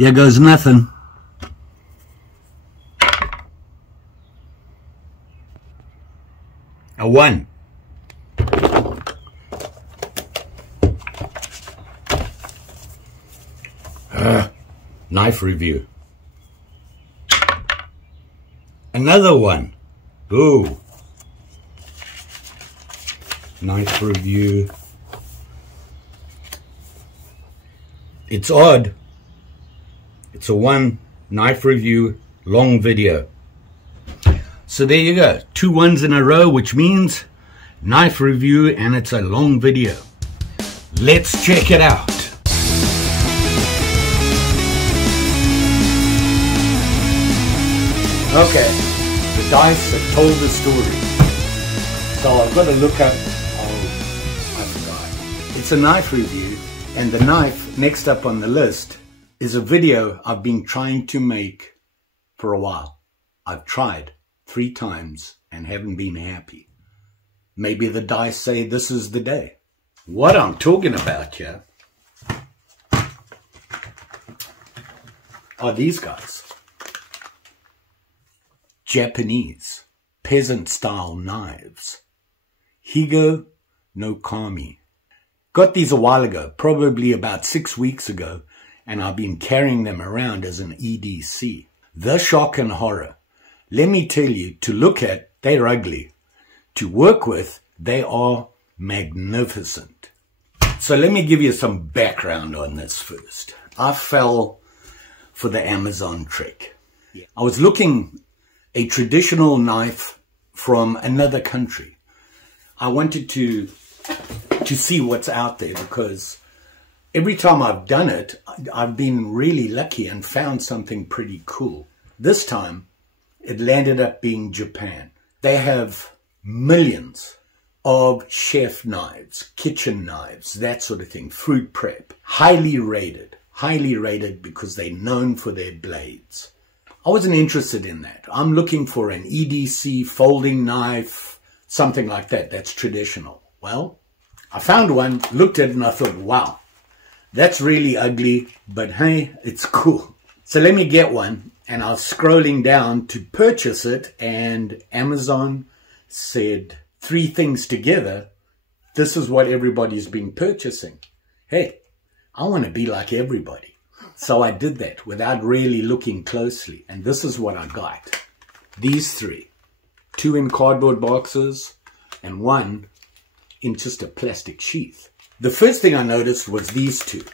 Here goes nothing. A 1. Knife review. Another 1. Ooh. Knife review. It's odd. It's a 1 knife review long video. So there you go. 2 1s in a row, which means knife review, and it's a long video. Let's check it out. Okay, the dice have told the story. So I've got to look up, I forgot. It's a knife review, and the knife next up on the list is a video I've been trying to make for a while. I've tried 3 times and haven't been happy. Maybe the dice say this is the day. What I'm talking about here are these guys. Japanese peasant style knives. Higo No Kami. Got these a while ago, probably about 6 weeks ago, and I've been carrying them around as an EDC. The shock and horror. Let me tell you, to look at, they're ugly. To work with, they are magnificent. So let me give you some background on this first. I fell for the Amazon trick. I was looking a traditional knife from another country. I wanted to see what's out there, because every time I've done it, I've been really lucky and found something pretty cool. This time, it landed up being Japan. They have millions of chef knives, kitchen knives, that sort of thing, fruit prep. Highly rated because they're known for their blades. I wasn't interested in that. I'm looking for an EDC folding knife, something like that, that's traditional. Well, I found one, looked at it, and I thought, wow, that's really ugly, but hey, it's cool. So let me get one, and I was scrolling down to purchase it, and Amazon said 3 things together. This is what everybody's been purchasing. Hey, I want to be like everybody. So I did that without really looking closely. And this is what I got. These 3. 2 in cardboard boxes and 1 in just a plastic sheath. The first thing I noticed was these 2.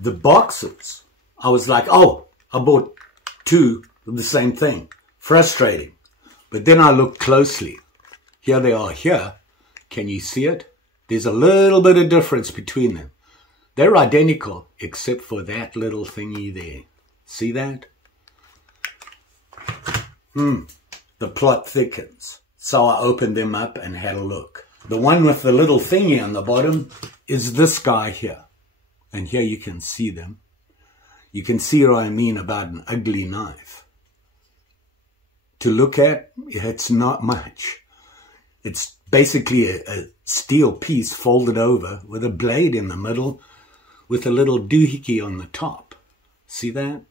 The boxes. I was like, oh, I bought 2 of the same thing. Frustrating. But then I looked closely. Here they are here. Can you see it? There's a little bit of difference between them. They're identical, except for that little thingy there. See that? The plot thickens. So I opened them up and had a look. The one with the little thingy on the bottom is this guy here. And here you can see them. You can see what I mean about an ugly knife. To look at, it's not much. It's basically a steel piece folded over with a blade in the middle, with a little doohickey on the top. See that?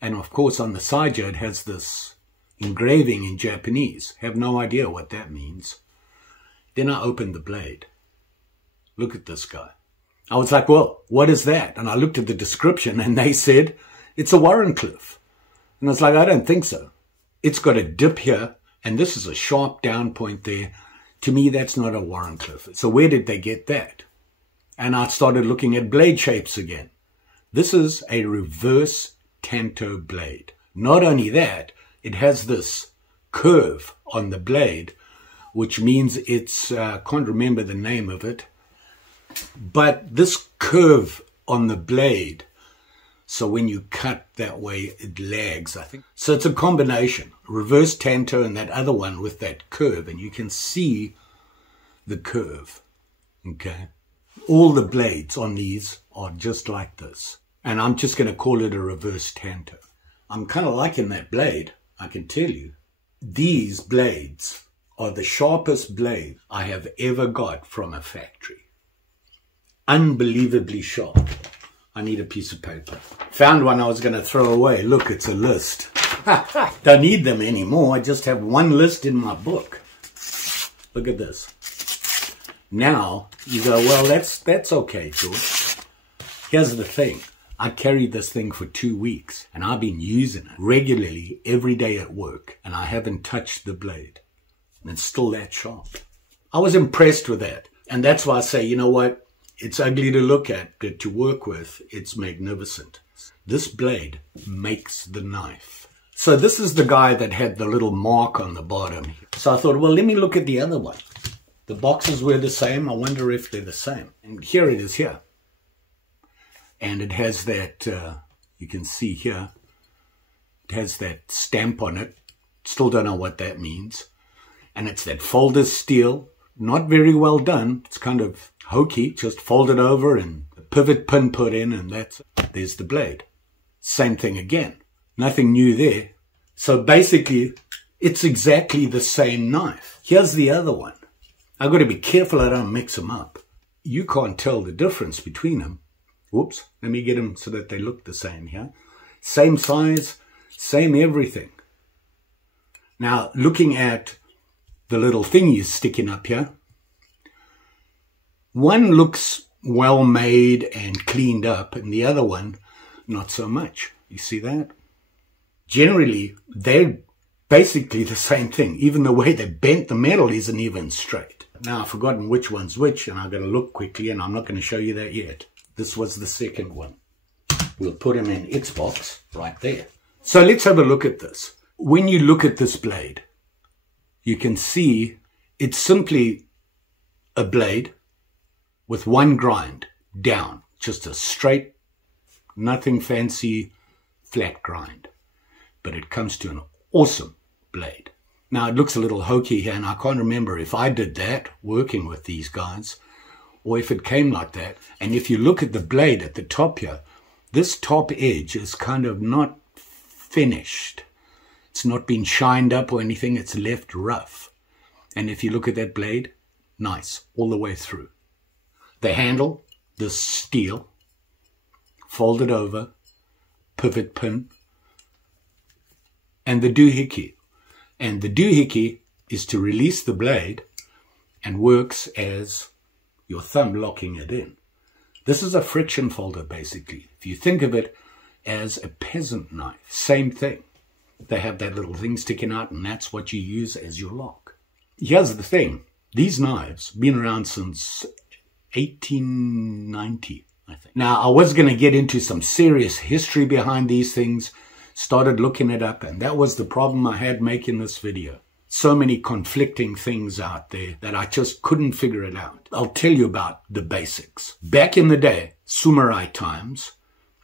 And of course on the side here it has this engraving in Japanese. Have no idea what that means. Then I opened the blade. Look at this guy. I was like, well, what is that? And I looked at the description and they said, it's a Wharncliffe. And I was like, I don't think so. It's got a dip here and this is a sharp down point there. To me, that's not a Wharncliffe. So where did they get that? And I started looking at blade shapes again. This is a reverse tanto blade. Not only that, it has this curve on the blade, which means it's, can't remember the name of it, but this curve on the blade, so when you cut that way, it lags, I think. So it's a combination, reverse tanto and that other one with that curve, and you can see the curve, okay? All the blades on these are just like this. And I'm just going to call it a reverse tanto. I'm kind of liking that blade, I can tell you. These blades are the sharpest blade I have ever got from a factory. Unbelievably sharp. I need a piece of paper. Found one I was going to throw away. Look, it's a list. Don't need them anymore. I just have one list in my book. Look at this. Now, you go, well, that's okay, George. Here's the thing. I carried this thing for 2 weeks, and I've been using it regularly every day at work, and I haven't touched the blade. And it's still that sharp. I was impressed with that. And that's why I say, you know what? It's ugly to look at, but to work with, it's magnificent. This blade makes the knife. So this is the guy that had the little mark on the bottom. So I thought, well, let me look at the other one. The boxes were the same. I wonder if they're the same. And here it is here. And it has that, you can see here, it has that stamp on it. Still don't know what that means. And it's that folded steel. Not very well done. It's kind of hokey. Just fold it over and a pivot pin put in, and there's the blade. Same thing again. Nothing new there. So basically, it's exactly the same knife. Here's the other one. I've got to be careful I don't mix them up. You can't tell the difference between them. Whoops. Let me get them so that they look the same here. Same size, same everything. Now, looking at the little thingies sticking up here, one looks well made and cleaned up, and the other one not so much. You see that? Generally, they're basically the same thing. Even the way they bent the metal isn't even straight. Now, I've forgotten which one's which, and I've got to look quickly, and I'm not going to show you that yet. This was the second one. We'll put them in its box right there. So let's have a look at this. When you look at this blade, you can see it's simply a blade with one grind down. Just a straight, nothing fancy, flat grind. But it comes to an awesome blade. Now, it looks a little hokey here, and I can't remember if I did that working with these guys or if it came like that. And if you look at the blade at the top here, this top edge is kind of not finished. It's not been shined up or anything. It's left rough. And if you look at that blade, nice, all the way through. The handle, the steel, folded over, pivot pin, and the doohickey. And the doohickey is to release the blade and works as your thumb locking it in. This is a friction folder, basically. If you think of it as a peasant knife, same thing. They have that little thing sticking out, and that's what you use as your lock. Here's the thing. These knives have been around since 1890, I think. Now, I was going to get into some serious history behind these things, started looking it up, and that was the problem I had making this video. So many conflicting things out there that I just couldn't figure it out. I'll tell you about the basics. Back in the day, samurai times,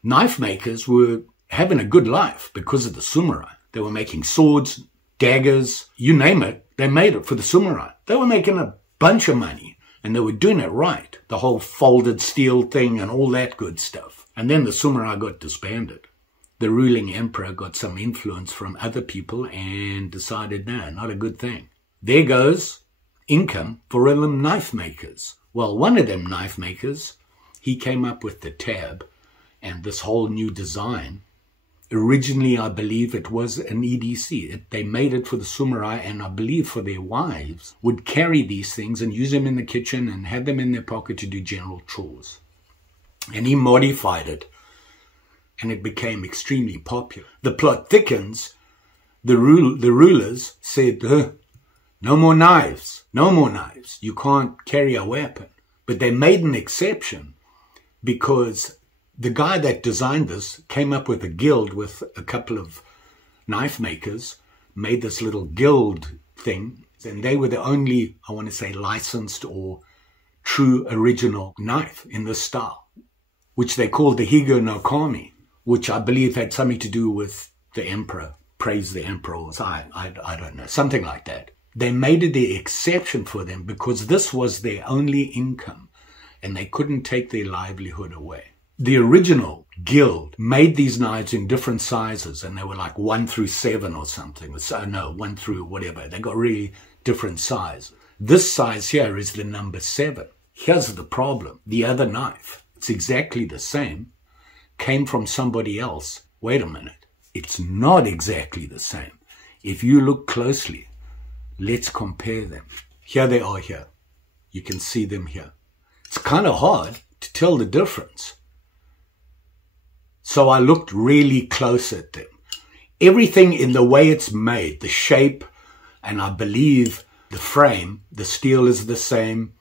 knife makers were having a good life because of the samurai. They were making swords, daggers, you name it, they made it for the samurai. They were making a bunch of money, and they were doing it right. The whole folded steel thing and all that good stuff. And then the samurai got disbanded. The ruling emperor got some influence from other people and decided, no, not a good thing. There goes income for all them knife makers. Well, one of them knife makers, he came up with the tab and this whole new design. Originally, I believe it was an EDC. They made it for the samurai, and I believe for their wives, would carry these things and use them in the kitchen and have them in their pocket to do general chores. And he modified it, and it became extremely popular. The plot thickens. The rulers said, no more knives, no more knives. You can't carry a weapon. But they made an exception because the guy that designed this came up with a guild with a couple of knife makers, made this little guild thing, and they were the only, I want to say, licensed or true original knife in this style, which they called the Higo No Kami, which I believe had something to do with the emperor, praise the emperor, or I don't know, something like that. They made it the exception for them because this was their only income, and they couldn't take their livelihood away. The original guild made these knives in different sizes, and they were like 1 through 7 or something. So no, 1 through whatever. They got really different size. This size here is the number 7. Here's the problem. The other knife, it's exactly the same, came from somebody else. Wait a minute. It's not exactly the same. If you look closely, let's compare them. Here they are here. You can see them here. It's kind of hard to tell the difference. So I looked really close at them. Everything in the way it's made, the shape, and I believe the frame, the steel is the same,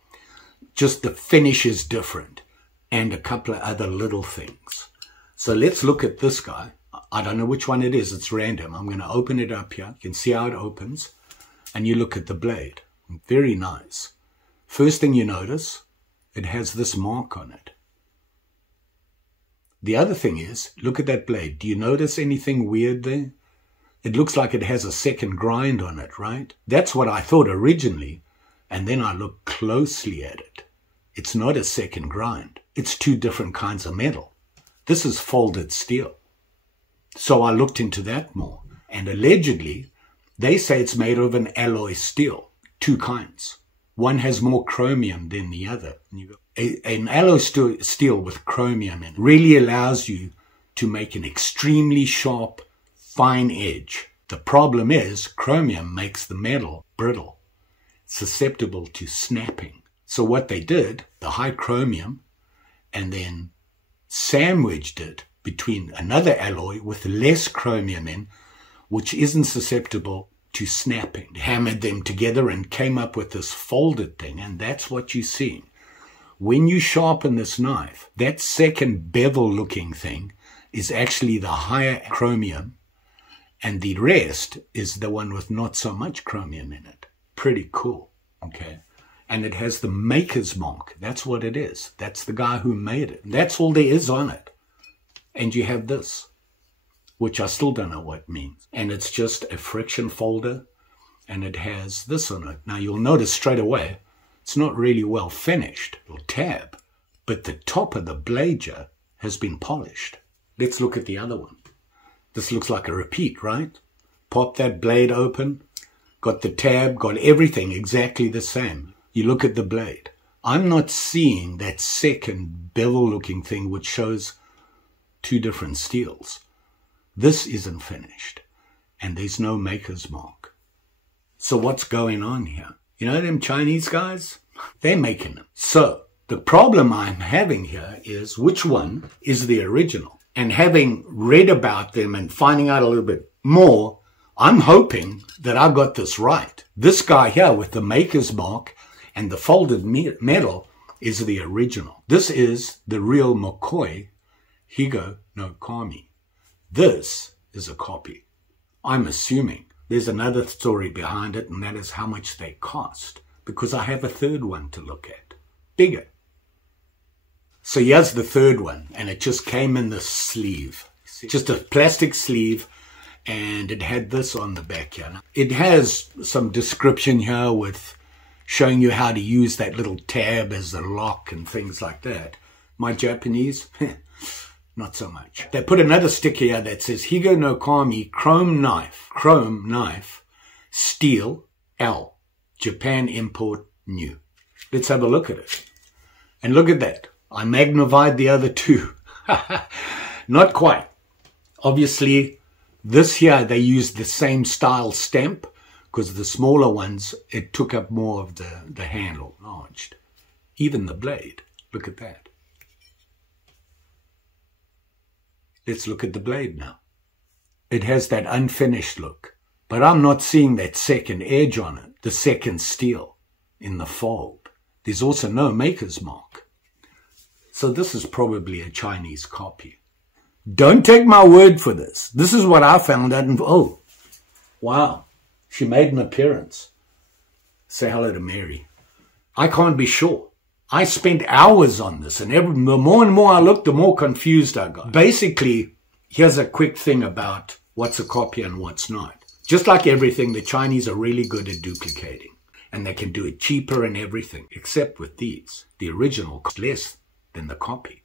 just the finish is different, and a couple of other little things. So let's look at this guy. I don't know which one it is. It's random. I'm going to open it up here. You can see how it opens. And you look at the blade. Very nice. First thing you notice, it has this mark on it. The other thing is, look at that blade. Do you notice anything weird there? It looks like it has a second grind on it, right? That's what I thought originally. And then I looked closely at it. It's not a second grind. It's two different kinds of metal. This is folded steel. So I looked into that more. And allegedly, they say it's made of an alloy steel. Two kinds. One has more chromium than the other. An alloy steel with chromium in it really allows you to make an extremely sharp, fine edge. The problem is chromium makes the metal brittle, susceptible to snapping. So what they did, the high chromium, and then sandwiched it between another alloy with less chromium in, which isn't susceptible to snapping. Hammered them together and came up with this folded thing, and that's what you're seeing. When you sharpen this knife, that second bevel-looking thing is actually the higher chromium, and the rest is the one with not so much chromium in it. Pretty cool, okay? And it has the maker's mark. That's what it is. That's the guy who made it. That's all there is on it. And you have this, which I still don't know what it means. And it's just a friction folder, and it has this on it. Now you'll notice straight away, it's not really well finished, or tab, but the top of the blade has been polished. Let's look at the other one. This looks like a repeat, right? Pop that blade open, got the tab, got everything exactly the same. You look at the blade. I'm not seeing that second bevel-looking thing which shows two different steels. This isn't finished, and there's no maker's mark. So what's going on here? You know them Chinese guys? They're making them. So the problem I'm having here is which one is the original? And having read about them and finding out a little bit more, I'm hoping that I got this right. This guy here with the maker's mark and the folded metal is the original. This is the real McCoy Higo No Kami. This is a copy. I'm assuming there's another story behind it, and that is how much they cost, because I have a third one to look at, bigger. So here's the third one, and it just came in the sleeve, just a plastic sleeve, and it had this on the back here. It has some description here with showing you how to use that little tab as a lock and things like that. My Japanese, not so much. They put another sticker here that says Higo No Kami chrome knife, steel, L, Japan import new. Let's have a look at it. And look at that. I magnified the other two. Not quite. Obviously, this here, they used the same style stamp, because the smaller ones, it took up more of the handle, enlarged. Even the blade. Look at that. Let's look at the blade now. It has that unfinished look, but I'm not seeing that second edge on it, the second steel in the fold. There's also no maker's mark. So this is probably a Chinese copy. Don't take my word for this. This is what I found out. Oh, wow. She made an appearance. Say hello to Mary. I can't be sure. I spent hours on this, and the more and more I looked, the more confused I got. Basically, here's a quick thing about what's a copy and what's not. Just like everything, the Chinese are really good at duplicating, and they can do it cheaper and everything, except with these. The original costs less than the copy.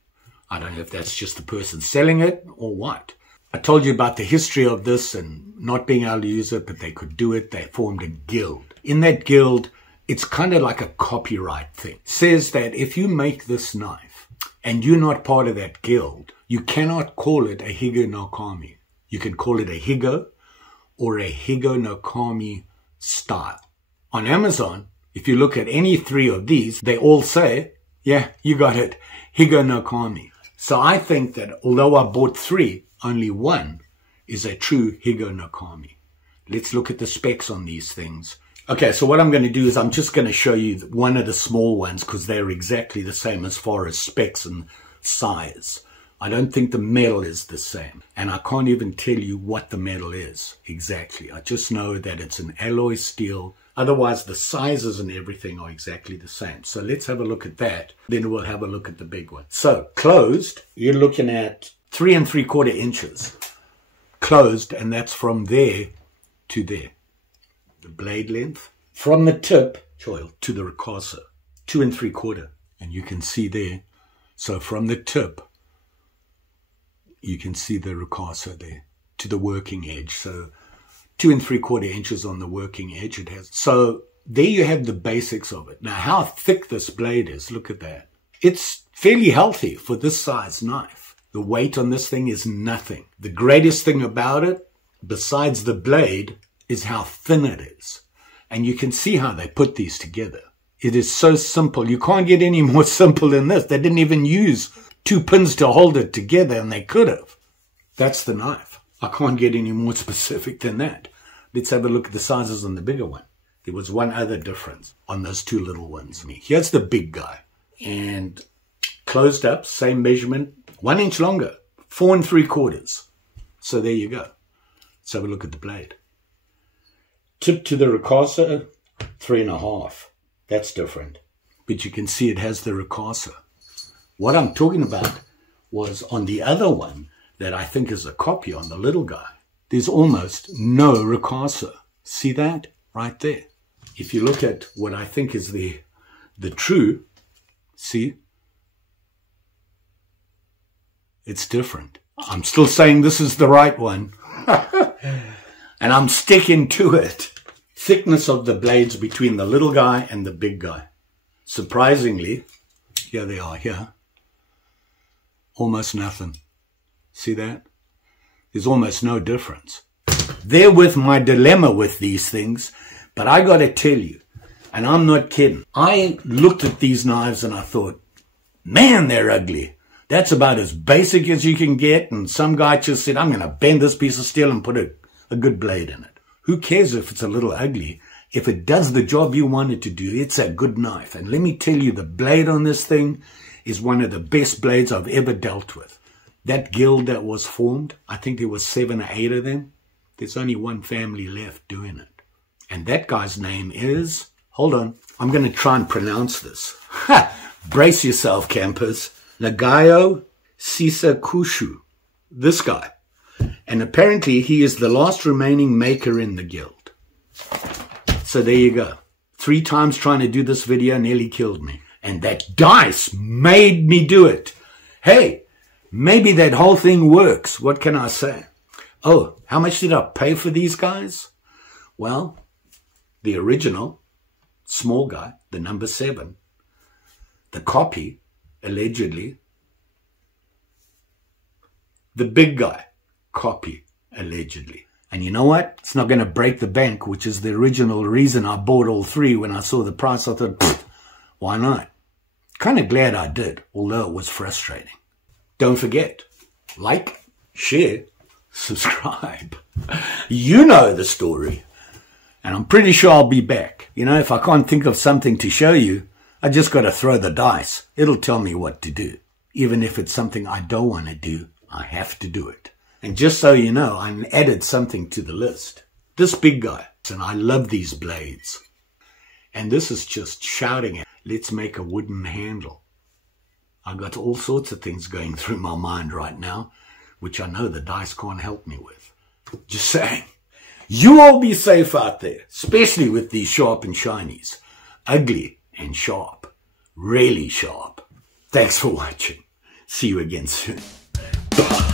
I don't know if that's just the person selling it or what. I told you about the history of this and not being able to use it, but they could do it. They formed a guild. In that guild, it's kind of like a copyright thing. It says that if you make this knife and you're not part of that guild, you cannot call it a Higo No Kami. You can call it a Higo or a Higo No Kami style. On Amazon, if you look at any three of these, they all say, yeah, you got it, Higo No Kami. So I think that although I bought three, only one is a true Higo No Kami. Let's look at the specs on these things. Okay, so what I'm going to do is I'm just going to show you one of the small ones because they're exactly the same as far as specs and size. I don't think the metal is the same. And I can't even tell you what the metal is exactly. I just know that it's an alloy steel. Otherwise, the sizes and everything are exactly the same. So let's have a look at that. Then we'll have a look at the big one. So closed, you're looking at 3 3/4 inches. Closed, and that's from there to there. The blade length from the tip to the ricasso, 2 3/4, and you can see there. So from the tip, you can see the ricasso there to the working edge. So 2 3/4 inches on the working edge it has. So there you have the basics of it. Now how thick this blade is, look at that. It's fairly healthy for this size knife. The weight on this thing is nothing. The greatest thing about it, besides the blade, is how thin it is. And you can see how they put these together. It is so simple. You can't get any more simple than this. They didn't even use 2 pins to hold it together, and they could have. That's the knife. I can't get any more specific than that. Let's have a look at the sizes on the bigger one. There was one other difference on those 2 little ones. Here's the big guy. And closed up, same measurement, 1 inch longer, 4 3/4. So there you go. Let's have a look at the blade. Tip to the ricasso, 3 1/2. That's different. But you can see it has the ricasso. What I'm talking about was on the other one that I think is a copy on the little guy. There's almost no ricasso. See that? Right there. If you look at what I think is the true, see? It's different. I'm still saying this is the right one. And I'm sticking to it. Thickness of the blades between the little guy and the big guy. Surprisingly, here they are here. Almost nothing. See that? There's almost no difference. There with my dilemma with these things, but I got to tell you, and I'm not kidding, I looked at these knives and I thought, man, they're ugly. That's about as basic as you can get, and some guy just said, I'm going to bend this piece of steel and put a good blade in it. Who cares if it's a little ugly? If it does the job you want it to do, it's a good knife. And let me tell you, the blade on this thing is one of the best blades I've ever dealt with. That guild that was formed, I think there was 7 or 8 of them. There's only one family left doing it. And that guy's name is, hold on, I'm going to try and pronounce this. Brace yourself, campers. Nagayo Sisakushu. This guy. And apparently he is the last remaining maker in the guild. So there you go. 3 times trying to do this video nearly killed me. And that dice made me do it. Hey, maybe that whole thing works. What can I say? Oh, how much did I pay for these guys? Well, the original, small guy, the number 7. The copy, allegedly. The big guy, copy, allegedly. And you know what? It's not going to break the bank, which is the original reason I bought all 3. When I saw the price, I thought, why not? Kind of glad I did, although it was frustrating. Don't forget, like, share, subscribe. You know the story. And I'm pretty sure I'll be back. You know, if I can't think of something to show you, I just got to throw the dice. It'll tell me what to do. Even if it's something I don't want to do, I have to do it. And just so you know, I added something to the list. This big guy, and I love these blades. And this is just shouting at, let's make a wooden handle. I've got all sorts of things going through my mind right now, which I know the dice can't help me with. Just saying. You all be safe out there, especially with these sharp and shinies. Ugly and sharp. Really sharp. Thanks for watching. See you again soon. Bye.